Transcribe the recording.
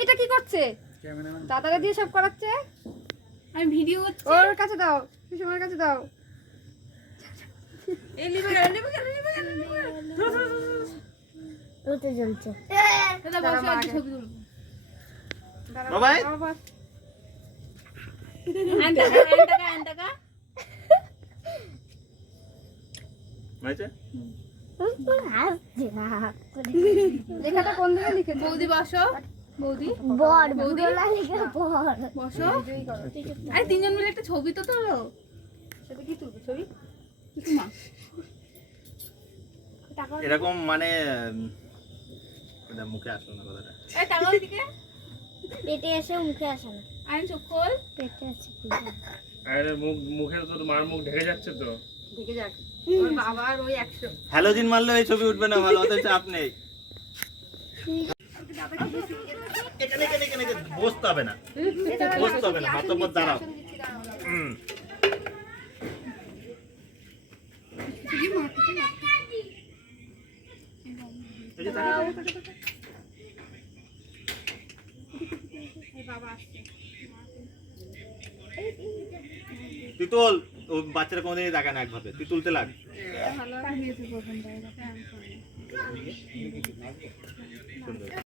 এটা কি করছে? দাদাকে দিয়ে সব করাচ্ছে। আমি ভিডিও করছি। ওর কাছে দাও, সুষমার কাছে দাও। ওতে জ্বলছে। দাদা বসে আছে, ছবি তুলবো। বাবাই আনটাকা হয়েছে? লেখাটা কোন দিকে লিখেছে? বৌদি বসো, বৌদি বর বুড়োলা লিখে বর। বসো। নিজেই করো। আরে তিনজন মিলে একটা ছবি তো তোলো। সেটা কি তুলবে ছবি? কিছু মা এরকম মানে মুখে আসলো না কথাটা। এই টাকা দিকে পেটে এসে মুখে আসে না। আইন চুপ কর। পেটে আছে আরে মুখে তো মার মুখ ঢেকে যাচ্ছে তো। দেখে যাক। ওর বাবার ওই 100। হ্যালোজিন মারলে এই ছবি উঠবে না, ভালো অত চাপ নেই। এখানে এখানে এখানে বসতে হবে না, বসতে হবে না, মাতব্বর দাঁড়াও। এই যে তাকাও। তুই তোল, ও বাচ্চারা কোনোদিনই তাকায় না একভাবে, তুই তুলতে লাগ। ভালো লাগিয়েছে প্রথমটা।